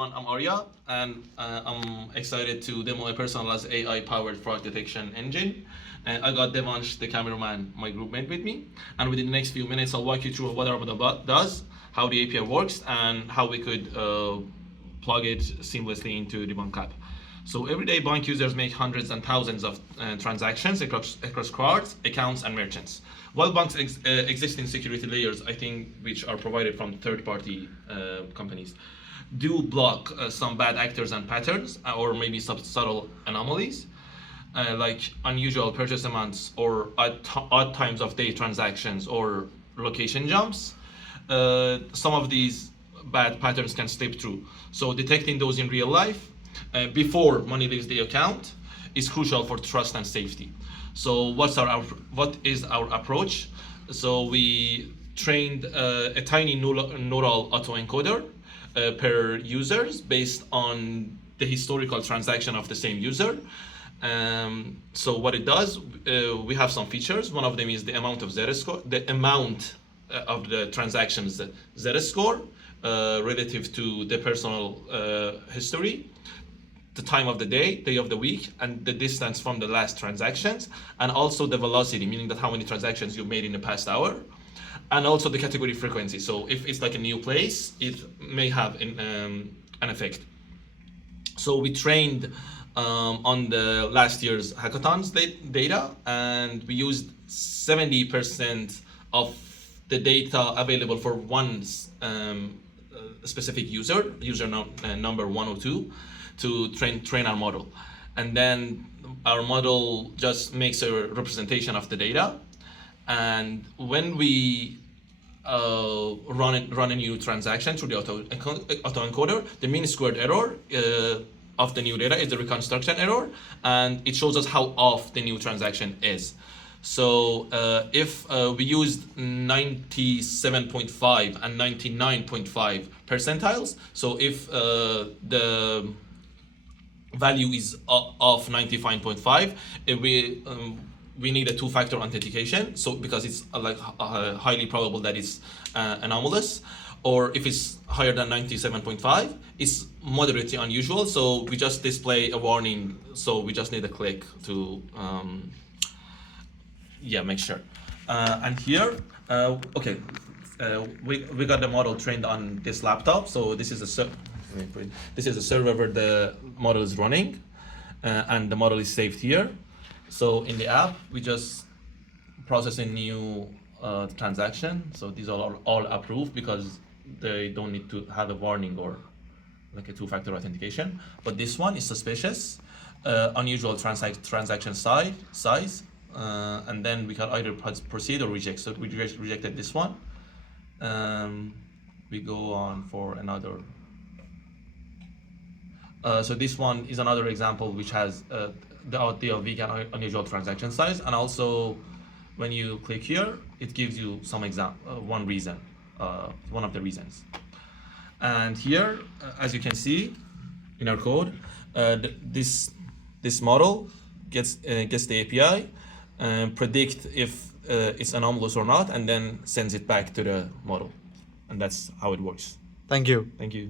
everyone, I'm Arya, and I'm excited to demo a personalized AI-powered fraud detection engine. And I got Devansh, the cameraman, my group mate, with me. And within the next few minutes, I'll walk you through what our model does, how the API works, and how we could plug it seamlessly into the Bunq app. So every day, Bunq users make hundreds and thousands of transactions across cards, accounts, and merchants. While Bunq's existing security layers, I think, which are provided from third-party companies, do block some bad actors and patterns, or maybe some subtle anomalies, like unusual purchase amounts or odd times of day transactions or location jumps. Some of these bad patterns can slip through. So detecting those in real life before money leaves the account is crucial for trust and safety. So what is our approach? So we trained a tiny neural autoencoder per users based on the historical transaction of the same user. So what it does, we have some features. One of them is the amount of Z-score, the amount of the transactions Z-score relative to the personal history, the time of the day of the week, and the distance from the last transactions, and also the velocity, meaning that how many transactions you made in the past hour, and also the category frequency. So if it's like a new place, it may have an effect. So we trained on the last year's hackathons data, and we used 70% of the data available for one specific user number 102, to train our model. And then our model just makes a representation of the data. And when we run a new transaction through the autoencoder, the mean squared error of the new data is the reconstruction error, and it shows us how off the new transaction is. So if we used 97.5 and 99.5 percentiles, so if the value is of 95.5, we need a two-factor authentication. So because it's highly probable that it's anomalous, or if it's higher than 97.5, it's moderately unusual. So we just display a warning. So we just need a click to make sure. And here, we got the model trained on this laptop. So this is a server where the model is running, and the model is saved here. So in the app, we just process a new transaction. So these are all approved because they don't need to have a warning or like a two-factor authentication. But this one is suspicious, unusual transaction size, and then we can either proceed or reject. So we rejected this one. We go on for another. So this one is another example which has the weak and unusual transaction size, and also when you click here, it gives you some one reason, one of the reasons. And here, as you can see in our code, this model gets the API and predict if it's anomalous or not, and then sends it back to the model, and that's how it works. Thank you. Thank you.